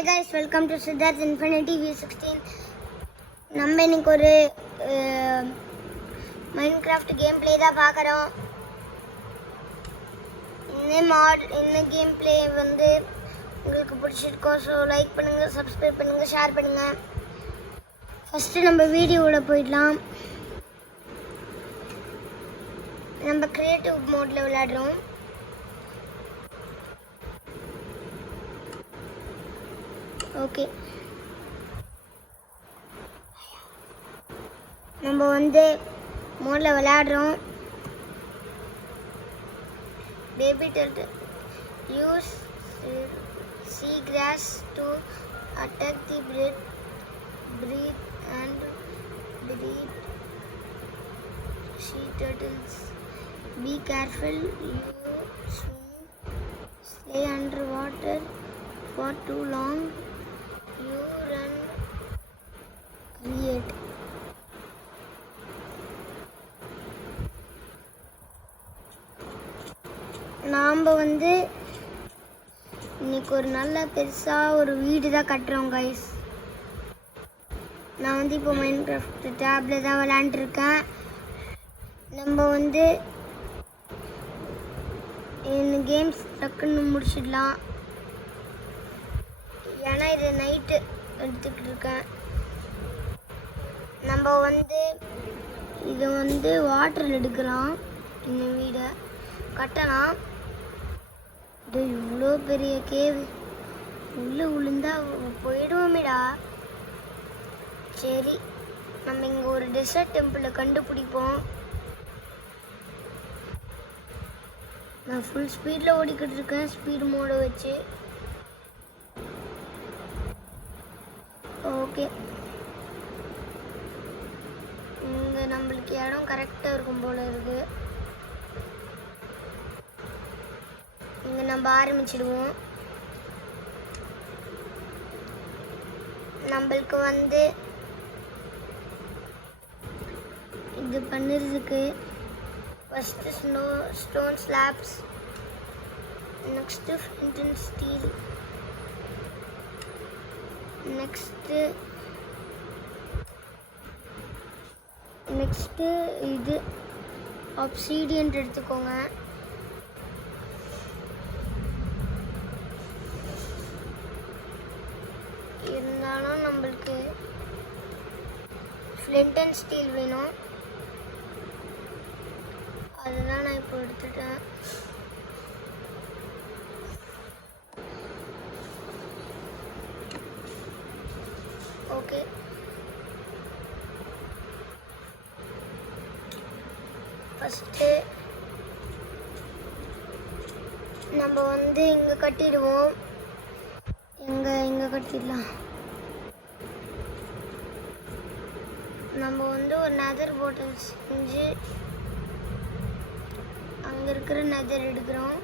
Hi guys, welcome to Siddharth Infinity V16. நம்ம இன்னைக்கு ஒரு மைன்கிராஃப்ட் கேம் பிளே தான் பார்க்குறோம். இந்த கேம் பிளே வந்து உங்களுக்கு பிடிச்சிருக்கோம். ஸோ லைக் பண்ணுங்கள், சப்ஸ்கிரைப் பண்ணுங்கள், ஷேர் பண்ணுங்கள். ஃபஸ்ட்டு நம்ம வீடியோவில் போயிடலாம். நம்ம க்ரியேட்டிவ் மோடில் விளையாடுறோம். ஓகே, நம்ம வந்து மோடில் விளையாடுறோம். Baby turtle use sea grass to attack the breed and breed sea turtles. Be careful, you stay underwater for too long. You run, create. நாம் வந்து இன்னைக்கு ஒரு நல்ல பெருசாக ஒரு வீடு தான் கட்டுறோம் கைஸ். நான் வந்து இப்போ மைன்கிராஃப்ட் டேப்பில் தான் விளையாண்டுருக்கேன். நம்ம வந்து இந்த கேம்ஸ் டக்குன்னு முடிச்சிடலாம். ஏன்னா இது நைட்டு எடுத்துக்கிட்டு இருக்கேன். நம்ம வந்து இதை வந்து வாட்டரில் எடுக்கலாம். இந்த வீடை கட்டலாம். இது இவ்வளோ பெரிய கேவ், உள்ளே விழுந்தா போயிடுவோமேடா. சரி, நம்ம இங்கே ஒரு டெசர்ட் டெம்பிளை கண்டுபிடிப்போம். நான் ஃபுல் ஸ்பீடில் ஓடிக்கிட்டு இருக்கேன், ஸ்பீடு மோடை வச்சு. ஓகே, இங்கே நம்மளுக்கு இடம் கரெக்டாக இருக்கும் போல இருக்கு. இங்கே நம்ம ஆரம்பிச்சிடுவோம். நம்மளுக்கு வந்து இது பண்ணுறதுக்கு first stone slabs, next Flint and Steeles, next இது ஆப்சீடியன் எடுத்துக்கோங்க. இருந்தாலும் நம்மளுக்கு ஃப்ளிண்ட் அண்ட் ஸ்டீல் வேணும். அதுதான் நான் இப்போ எடுத்துட்டேன். ஓகே, ஃபஸ்ட்டு நம்ம வந்து இங்கே கட்டிடுவோம். இங்கே கட்டிடலாம். நம்ம வந்து ஒரு நெதர் போட்டல் செஞ்சு அங்கே இருக்கிற நெதர் எடுக்கிறோம்.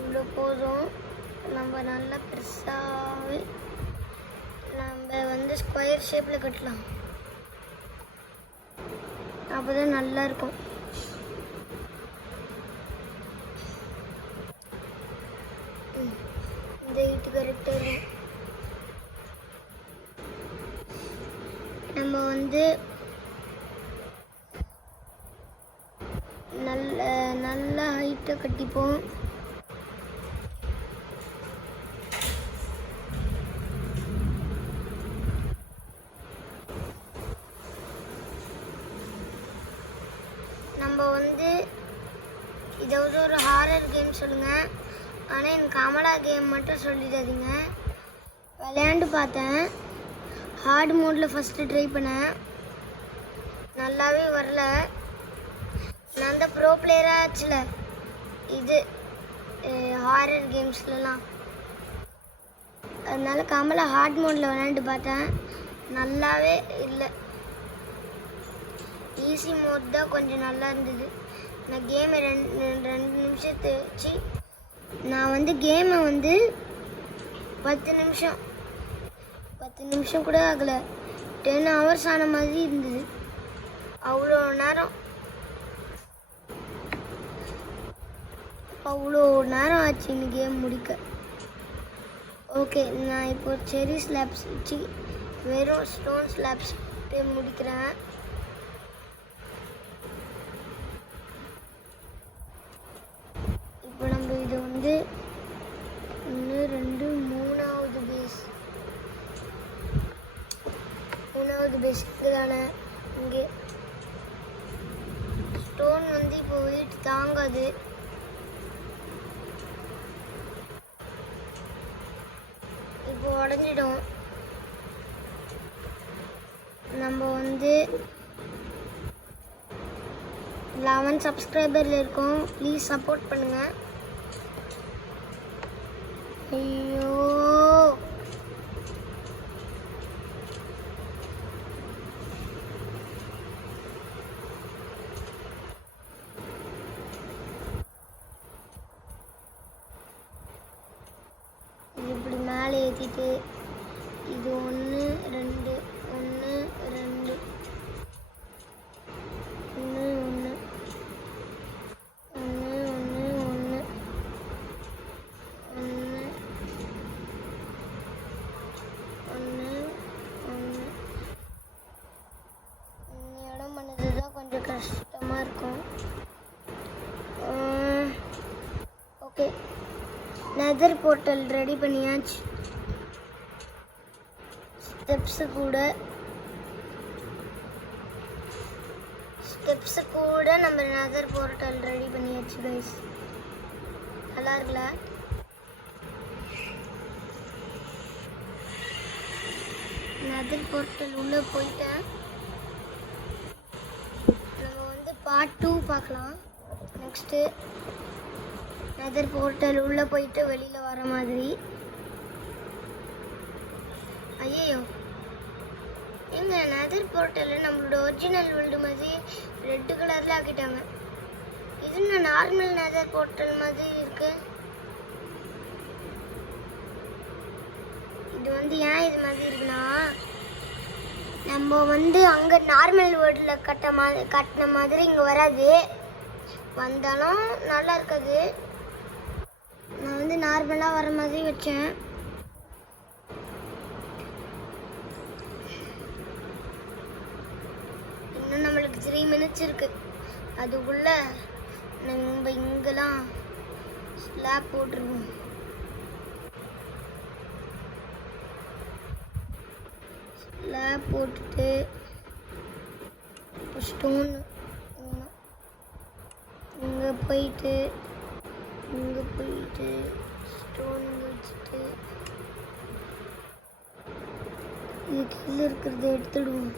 இவ்வளோ போதும். நம்ம நல்லா பெருசாகவே நம்ம வந்து ஸ்கொயர் ஷேப்பில் கட்டலாம். அப்போ தான் நல்லா இருக்கும். இந்த ஹீட்டு கரெக்டாக இருக்கும். நம்ம வந்து நல்ல ஹைட்டை கட்டிப்போம். நம்ம வந்து இதை வந்து ஒரு ஹாரர் கேம் சொல்லுங்கள், ஆனால் எனக்கு கமலா கேம் மட்டும் சொல்லிடாதீங்க. விளையாண்டு பார்த்தேன், ஹார்ட் மோடில் ஃபஸ்ட்டு ட்ரை பண்ணேன், நல்லாவே வரல. நான் தான் ப்ரோ பிளேயராக ஆச்சுல இது ஹாரர் கேம்ஸ்லலாம். அதனால கமலா ஹார்ட் மோடில் விளையாண்டு பார்த்தேன், நல்லாவே இல்லை. ஈஸி மோட் தான் கொஞ்சம் நல்லா இருந்தது. நான் கேமை ரெண்டு நிமிஷத்தை வச்சு நான் வந்து கேமை வந்து 10 நிமிஷம் கூட ஆகலை, 10 ஹவர்ஸ் ஆன மாதிரி இருந்தது. அவ்வளோ நேரம் ஆச்சு இந்த கேம் முடிக்க. ஓகே, நான் இப்போ செரி ஸ்லாப்ஸ் வச்சு வெறும் ஸ்டோன் ஸ்லாப்ஸ் முடிக்கிறேன். இப்போ நம்ம இது வந்து 1 2 3வது பேஸ், 3வது பேஸ் இதுதானே. இங்கே ஸ்டோன் வந்து இப்போ வெயிட் தாங்காது. இப்போ உடஞ்சிடும். நம்ம வந்து 11 சப்ஸ்கிரைபரில் இருக்கோம். ப்ளீஸ் சப்போர்ட் பண்ணுங்க. ஐயோ, இப்படி மேலே ஏற்றிட்டு இது 1 2 1 2 1 1 1 1 1 இடம் பண்ணது தான் கொஞ்சம் கஷ்டமாக இருக்கும். ஓகே, நெதர் போர்ட்டல் ரெடி பண்ணியாச்சு. ஸ்டெப்ஸு கூட நம்ம நெதர் போர்ட்டல் ரெடி பண்ணியாச்சு கைஸ். நல்லா இருக்குல்ல? நெதர் போர்ட்டல் உள்ளே போயிட்டேன். நம்ம வந்து பார்ட் 2 பார்க்கலாம். நெக்ஸ்ட்டு நெதர் போர்ட்டல் உள்ளே போயிட்டு வெளியில் வர மாதிரி. ஐயோ, எங்க நெதர் போர்ட்டலில் நம்மளோட ஒரிஜினல் வேர்ல்டு மாதிரி ரெட் கலரில் ஆக்கிட்டாங்க. இது நான் நார்மல் நெதர் போர்ட்டல் மாதிரி இருக்கு. இது வந்து ஏன் இது மாதிரி இருக்குன்னா, நம்ம வந்து அங்கே நார்மல் வேர்ல்டில் கட்டின மாதிரி இங்கே வராது. வந்தாலும் நல்லா இருக்காது. நான் வந்து நார்மலாக வர மாதிரி வச்சேன். இன்னும் நம்மளுக்கு 3 minutes இருக்கு. அதுக்குள்ள நம்ம இங்கெல்லாம் ஸ்லாப் போட்டுருவோம். ஸ்லாப் போட்டுட்டு ஸ்டோன் இங்கே போயிட்டு ஸ்டோன் வச்சுட்டு இது கீழே இருக்கிறத எடுத்துடுவோம்.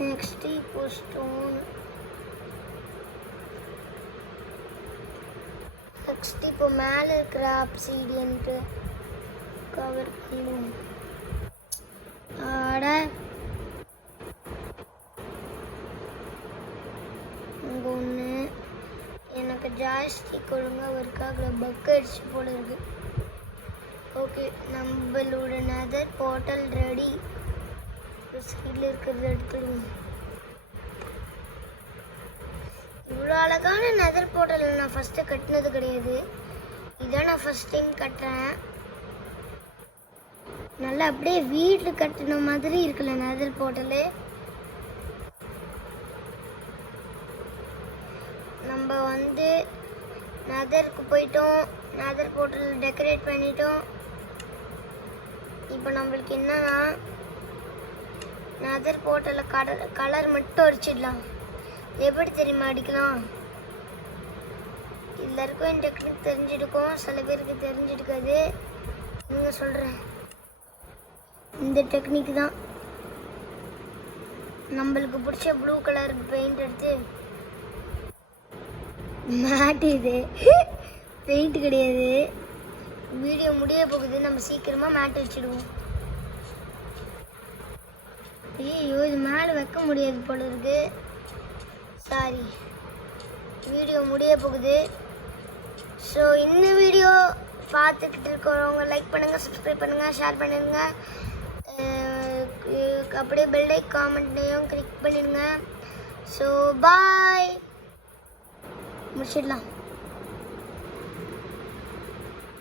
நெக்ஸ்ட் இப்போ ஸ்டோன், நெக்ஸ்ட் இப்போ மேலே இருக்கிற ஆப்சிடியன்ட்டு கவர் பண்ணுவோம். ஆட இங்கே ஒன்று எனக்கு ஜாய்ஸ்டிக் ஒழுங்காக ஒர்க்காக பக் அடிச்சு போல இருக்கு. ஓகே, நம்மளோட நெதர் போர்ட்டல் ரெடி. சைடில் இருக்கிறத எடுத்துடுவோம். இவ்வளோ அழகான நெதர் போர்ட்டல் நான் ஃபஸ்ட்டு கட்டினது கிடையாது. இதான் நான் ஃபஸ்ட் டைம் கட்டுறேன். நல்லா அப்படியே வீட்டில் கட்டின மாதிரி இருக்குல்ல நெதர் போர்ட்டலு. நம்ம வந்து நெதருக்கு போயிட்டோம், நெதர் போர்ட்டல் டெக்கரேட் பண்ணிட்டோம். இப்போ நம்மளுக்கு என்னன்னா, நெதர் போர்ட்டலில் கலர் மட்டும் அடிச்சிடலாம். எப்படி தெரியுமா அடிக்கலாம்? எல்லாருக்கும் இந்த டெக்னிக் தெரிஞ்சிருக்கும், சில பேருக்கு தெரிஞ்சிருக்காது. நீங்க சொல்கிறேன், இந்த டெக்னிக் தான். நம்மளுக்கு பிடிச்ச ப்ளூ கலர் பெயிண்ட் எடுத்து மேட்டு, இது பெயிண்ட் கிடையாது. வீடியோ முடிய போகுது, நம்ம சீக்கிரமாக மேட் வச்சுடுவோம். ஐயோ, இது மேலே வைக்க முடியாது போல இருக்கு. சாரி, வீடியோ முடிய போகுது. ஸோ இந்த வீடியோ பார்த்துக்கிட்டு இருக்கிறவங்க லைக் பண்ணுங்கள், சப்ஸ்கிரைப் பண்ணுங்கள், ஷேர் பண்ணுங்கள். அப்படியே பெல் ஐக்கான் கமெண்ட்லையும் கிளிக் பண்ணிடுங்க. So bye. முடிச்சிடலாம்.